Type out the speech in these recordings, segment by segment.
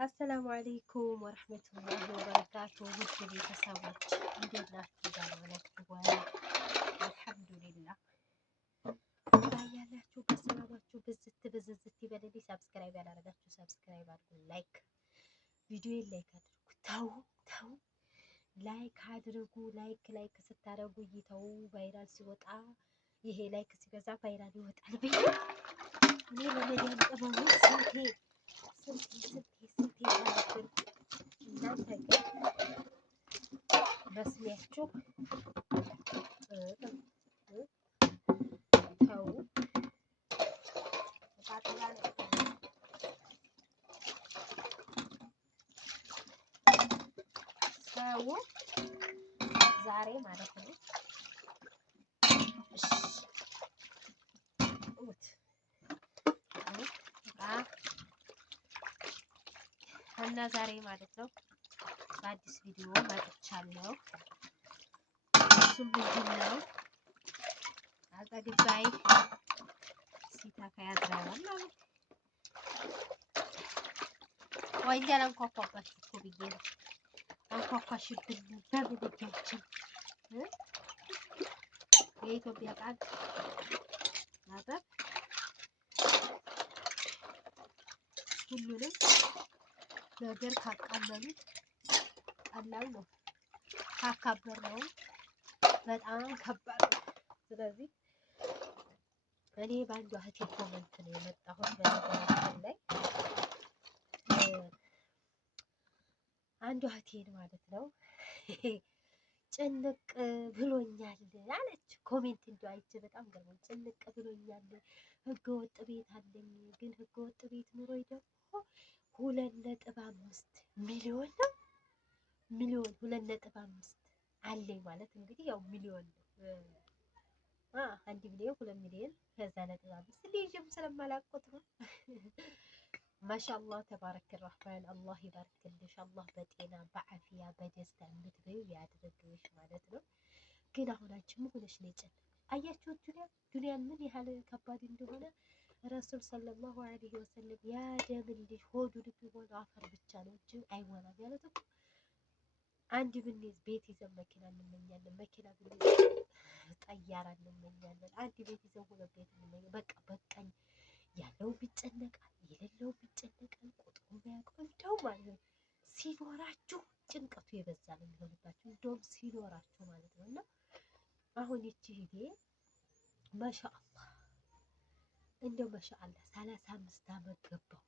አሰላሙ አለይኩም ወረህመቱላሂ ወበረካቱ። ውድ ቤተሰቦች እንዴት ናችሁ? ደህና ናችሁ ወይ? አልሐምዱሊላህ። ያላችሁ በሰላማችሁ ብዝት ይበልልኝ። ሰብስክራይብ ያላረጋችሁ ሰብስክራይብ አድርጉ። ቪዲዮን ላይክ አድርጉ። ተው ላይክ አድርጉ። ላይክ ስታደርጉ እይታው ቫይራል ሲወጣ ይሄ ላይክ ሲበዛ ቫይራል ይወጣል ብዬ እኔ ለመዲያን ቅመሞች ስንቴ እናንተ ግን መስሚያችሁ ተው። ሰው ዛሬ ማለት ነው እና ዛሬ ማለት ነው በአዲስ ቪዲዮ መጥቻለሁ። እሱም ምንድን ነው አጠግባይ ሲታካ ያድራል ማለት ወንጀል አንኳኳባችሁ እኮ ብዬ ነው። አንኳኳሽብን በምን እጃችን የኢትዮጵያ ቃል ማጠብ ሁሉንም ነገር ካቃለሉት ቀላል ነው፣ ካካበር ነው በጣም ከባድ ነው። ስለዚህ እኔ በአንዷ እህቴ ኮመንት ነው የመጣሁት። በነገራችን ላይ አንዷ እህቴን ማለት ነው ጭንቅ ብሎኛል አለች። ኮሜንት እንዲሁ አይቼ በጣም ገርሞኝ፣ ጭንቅ ብሎኛል፣ ህገወጥ ቤት አለኝ፣ ግን ህገወጥ ቤት ኑሮኝ ደግሞ 2.5 ሚሊዮን ነው። 2.5 አለኝ ማለት እንግዲህ ያው ሚሊዮን ነው። 1 ሚሊዮን 2 ሚሊዮን ከዛ 5 ልጅም ስለማላቆት ነው። ማሻአላህ ተባረክ ረህማን አላህ ይባርክልሽ። አላህ በጤና በአፊያ በደስታ እንድትበዩ ያድርግሽ ማለት ነው። ግን አሁን አንቺ ምን ሆነሽ ነው የጨነቀሽ? አያችሁት ዱንያ ምን ያህል ከባድ እንደሆነ ረሱል ሰለላሁ ዐለይሂ ወሰለም ያደምን ልጅ ሆዱ ልብ ሆነ አፈር ብቻ ነው እንጂ አይሞላም ያሉት እኮ። አንድ ብንይዝ ቤት ይዘን መኪና እንመኛለን፣ መኪና ብንይዝ ጠያራ እንመኛለን፣ አንድ ቤት ይዘን ሁለት ቤት እንመኛለን። በቃኝ ያለው ቢጨነቃል የሌለው ቢጨነቃል ቁጥሩ ቢያውቀው እንደው ማለት ነው ሲኖራችሁ ጭንቀቱ የበዛ ነው የሚሆንባችሁ፣ እንደውም ሲኖራችሁ ማለት ነው። እና አሁን ይቺ ሂዴ ማሻአላህ እንደው ማሻአላህ 35 ዓመት ገባው።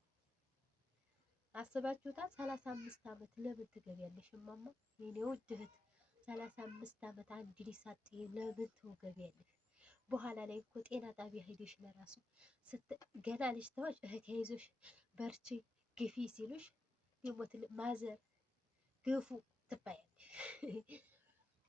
አስባችሁታል? 35 ዓመት ለምን ትገቢያለሽ እማማ? የኔ ውድ እህት 35 ዓመት አንድ ሊሳጥ ለምን ትገቢያለሽ? በኋላ ላይ እኮ ጤና ጣቢያ ሄደሽ ለራሱ ገና ልጅ ተዋሽ እህት ያይዞሽ በርቺ ግፊ ሲሉሽ ይሞት ማዘር ግፉ ትባያለሽ።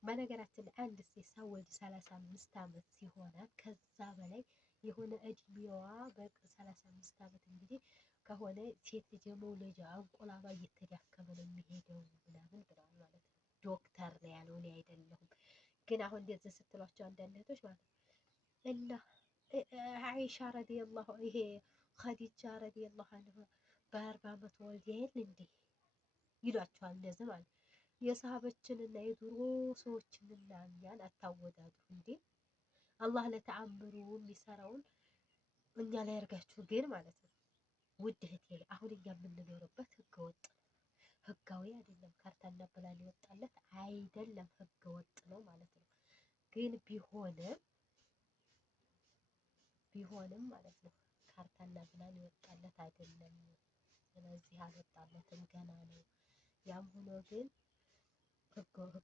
በነገራችን ላይ አንድ ሴት ሳወልድ 35 ዓመት ሲሆናት ከዛ በላይ የሆነ እድሜዋ በ35 ዓመት እንግዲህ ከሆነ ሴት ልጅ የመውለጃ አንቆላባ እየተዳከመ ነው የሚሄደው ምናምን ብለዋል ማለት ነው። ዶክተር ነው ያለው፣ እኔ አይደለሁም። ግን አሁን እንደዚህ ስትሏቸው አንዳንድ እህቶች ማለት ነው እና አይሻ ረዲየላሁ ይሄ ኸዲጃ ረዲየላሁ ዐንሃ በ40 ዓመት ወልድ ይሄን እንዴ ይሏቸዋል። እንደዚህ ማለት የሰሃቦችንና የድሮ ሰዎችንና እኛን አታወዳድሩ እንዴ። አላህ ለተአምሩ የሚሰራውን እኛ ላይ ያርጋችሁ። ግን ማለት ነው ውድ እህቴ አሁን እኛ የምንኖርበት ህገወጥ ነው፣ ህጋዊ አይደለም። ካርታና ፕላን ይወጣለት አይደለም፣ ህገወጥ ነው ማለት ነው። ግን ቢሆንም ማለት ነው ካርታና ፕላን ይወጣለት አይደለም። ስለዚህ አልወጣለትም፣ ገና ነው። ያም ሆኖ ግን ህገወጥ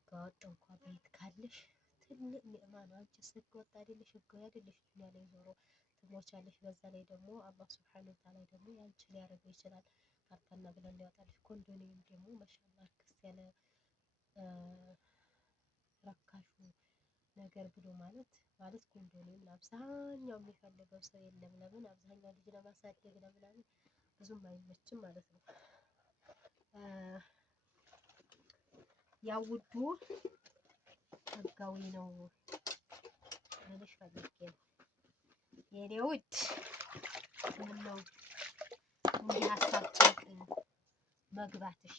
እንኳ ቤት ካለሽ ትልቅ ኒዕማ ነው። አንቺስ ህገወጥ አይደለሽ፣ ህጋዊ አይደለሽ፣ ዱንያ ላይ ዞሮ ትሞቻለሽ። በዛ ላይ ደግሞ አላህ ሱብሓነሁ ወተዓላ ደግሞ ያንቺ ሊያደርገው ይችላል። ካርታና ፕላን ሊያወጣልሽ። ኮንዶሚኒየም ደግሞ ማሻአላህ ክስ ያለ ረካሹ ነገር ብሎ ማለት ኮንዶሚኒየም አብዛኛው የሚፈልገው ሰው የለም። ለምን? አብዛኛው ልጅ ለማሳደግ ለምናምን ብዙም አይመችም ማለት ነው። ያው ውዱ ህጋዊ ነው ምንሽ ፈልጌ ነው የኔ ውድ። ምነው እንዲህ ሀሳብ ጭንቅ መግባትሽ።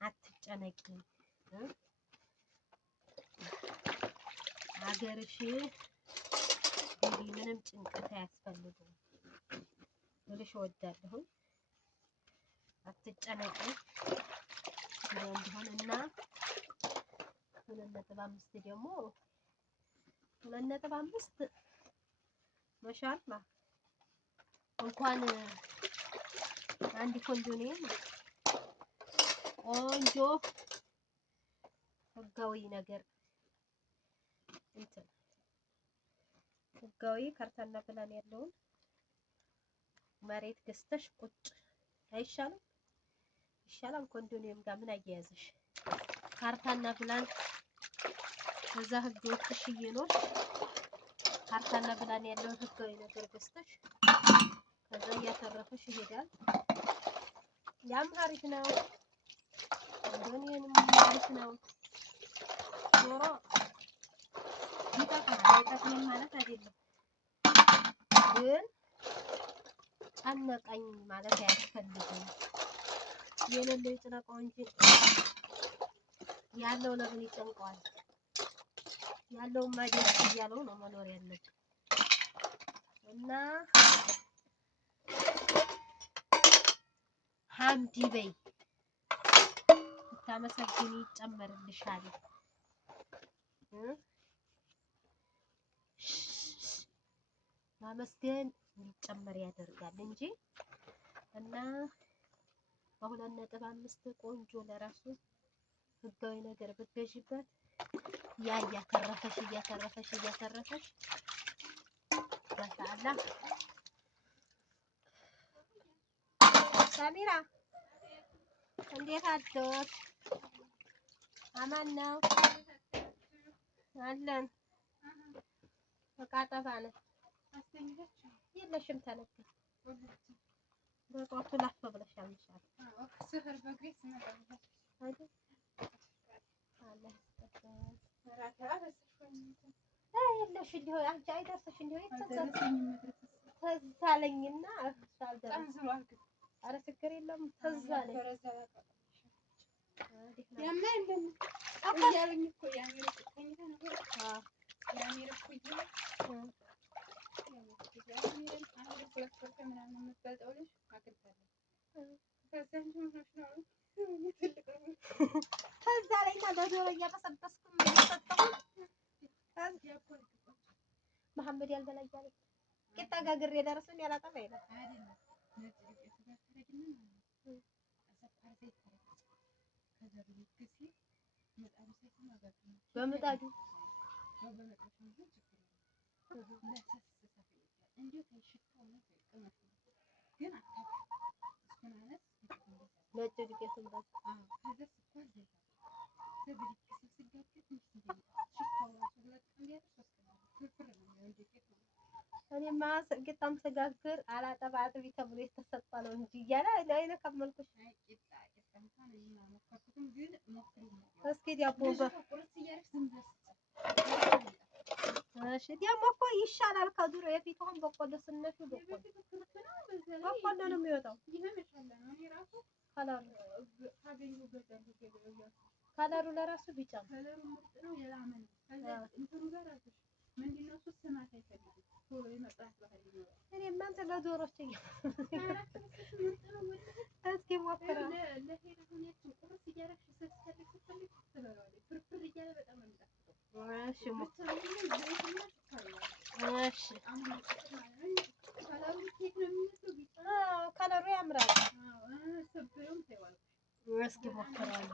አትጨነቂ። ሀገርሽ ግቢ፣ ምንም ጭንቀት አያስፈልግም ብልሽ እወዳለሁ። አትጨነቂ እንዲሆን እና 2.5 ደግሞ 2.5 ማሻአላ እንኳን አንድ ኮንዶኒየም ቆንጆ ህጋዊ ነገር እንትን ህጋዊ ካርታና ፕላን ያለውን መሬት ገዝተሽ ቁጭ አይሻልም? ይሻላል። ኮንዶኒየም ጋር ምን አያያዝሽ? ካርታና ፕላን ከዛ ህግ ወጥሽ እየኖርሽ ካርታና ፕላን ያለውን ህጋዊ ነገር ገዝተሽ ከዛ እያተረፈሽ ይሄዳል። ያም አሪፍ ነው። ኮንዶኒየም አሪፍ ነው። ዞሮ ይጠቅማል። አይጠቅምም ማለት አይደለም፣ ግን ጨነቀኝ ማለት አያስፈልግም። የሌለው ይጭነቀው እንጂ ያለው ለምን ይጨንቀዋል? ያለውማ ደስ እያለው ነው መኖር ያለበት እና ሀምዲ በይ ታመሰግኒ ይጨመርልሻል። ማመስገን እንዲጨመር ያደርጋል እንጂ እና በ2.5 ቆንጆ ለራሱ ህጋዊ ነገር ብትገዢበት ያ እያተረፈሽ ማሻአላ። ሳሚራ እንዴት አደርሽ? አማን ነው አለን። በቃ ጠፋ ነው የለሽም ተነካ በቃ ላፍ ብለሻል። ስህር በግሬስ ነው አይደል? አለ የለሽ እንዲሁ አንቺ አይደርስሽ እንዲሁ ተዛለኝና ሳልደርስ ኧረ ችግር የለም ተዛለኝ ያለኝ እኮ ከዛ ላይ ለዶሮ እያበሰበስኩ መሐመድ ያልበላ እያለ ቂጣ ጋግሬ ደረሰኝ ያላጠፋ ይላል በምጣዱ ነጭ ዱቄቱን እኔማ ቂጣም ስጋግር አላጠባጥቢ ተብሎ የተሰጠ ነው እንጂ እያለ አይነከመልኩሽ። እስኪ ዳቦ እሺ ደግሞ እኮ ይሻላል ከድሮ የፊቷን በቆሎ ስነሹ በቆሎ ነው የሚወጣው። ከለሩ ለራሱ ቢጫ ነው። እኔማ እንትን ለዶሮች እስኪ ሞክረው እሺ ከለሩ ያምራል። እስኪ ሞክረው።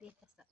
ቤተሰብ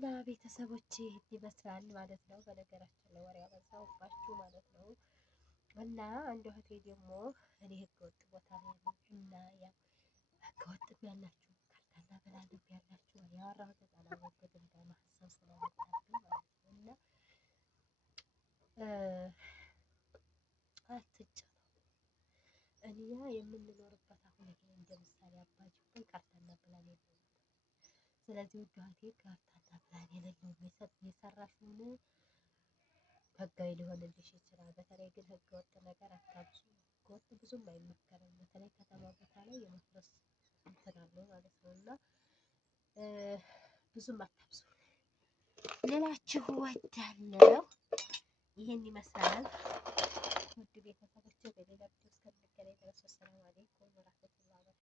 እና ቤተሰቦቼ ይመስላል ማለት ነው። በነገራችን ላይ ወሬ ያበዛሁባችሁ ማለት ነው። እና አንድ እህቴ ደግሞ እኔ ህገወጥ ቦታ ላይ ነኝ እና ያው ህገወጥ ያላችሁ ካርታና በላልብ ያላችሁ ያወራሁት አላወቅሁትም በማሰብ ስለመጣብኝ ማለት ነው። እና አትጫኑ እኛ የምንኖርበት አሁን ይሄ እንደ ምሳሌ አባጅብን ካርታና ፕላን የለውም። ስለዚህ ውድ እህቴ ካርታና ፕላን የሌለው የሰራሽውን ህጋዊ ሊሆንልሽ ይችላል። በተለይ ግን ህገ ወጥ ነገር አታብዙ። ህገ ወጥ ብዙም አይመከርም። በተለይ ከተማ ቦታ ላይ የመፍረስ እንትን አለው ማለት ነው እና ብዙም አታብዙ ልላችሁ እወዳለሁ። ይህን ይመስላል ውድ ቤተሰቦቼ። በሌላ ቪዲዮ እስከምንገናኝ ድረስ ሰላም አለይኩም ወራህመቱላሂ